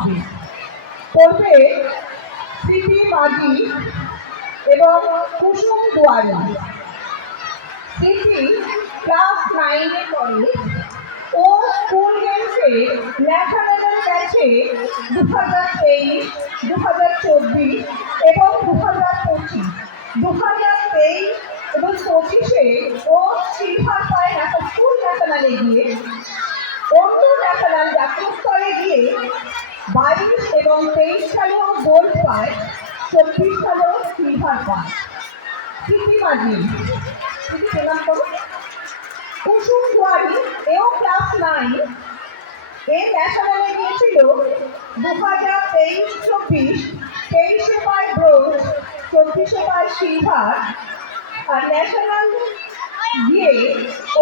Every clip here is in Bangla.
হবে। পড়বে স্মৃতি মাঝি এবং কুসুম দুয়ারি। স্মৃতি ক্লাস 9-এ পড়ে। ও স্কুল গেমসে ন্যাশনাল গেছে 2023, 2024 এবং 2025। 2023 এবং 2025-এ ও সিলভার পায় স্কুল ন্যাশনালে গিয়ে। অন্য ন্যাশনাল জাতীয় স্তরে গিয়ে 22 এবং 23 সালেও গোল্ড পায়, 24 সালেও সিলভার পায়। স্মৃতি মাঝি প্রণাম করো। কুসুম দুয়ারি এও ক্লাস 9, এ ন্যাশনালে গিয়েছিল 2023-24। 23-এ পায় ব্রোঞ্জ, 24-এ পায় সিলভার। আর ন্যাশনাল গিয়ে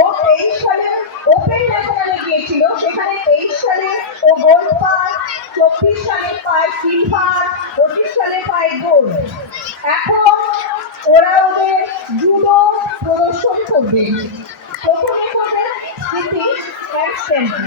ও 23 সালে ওপেন ন্যাশনালে গিয়েছিল, সেখানে 23 সালে ও গোল্ড পায়, 24 সালে পায় সিলভার, 25 সালে পায় গোল্ড। এখন ওরা ওদের জুডো প্রদর্শন করবে। প্রথমে করবে স্মৃতি হ্যান্ডস্ট্যান্ডিং।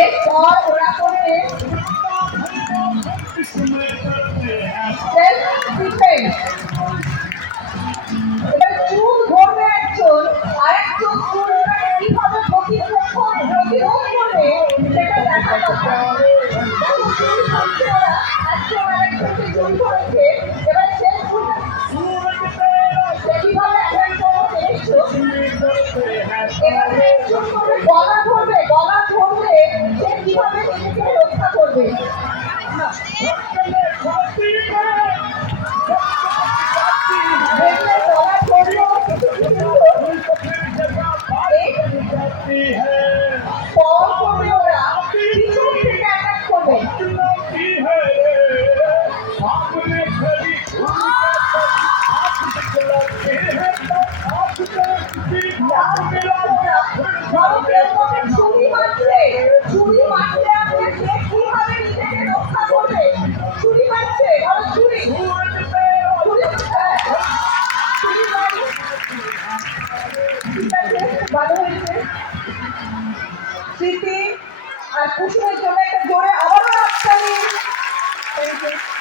এরপর ওরা করবে সেলফ ডিফেন্স। এবার চুল ধরবে একজন, আরেকজন চুলটাকে কিভাবে প্রতিরোধ করবে সেটা দেখা দরকার। একজন আরেকজনকে চুল ধরেছে, এবার সেলফ কিভাবে অ্যাটাক করবে দেখছো। এবার গলা ধরবে, গলা ধরলে সে কিভাবে নিজেকে রক্ষা করবে। স্মৃতি আর কুসুমের জন্য একটা জোরে আবারও হাততালি। Thank you.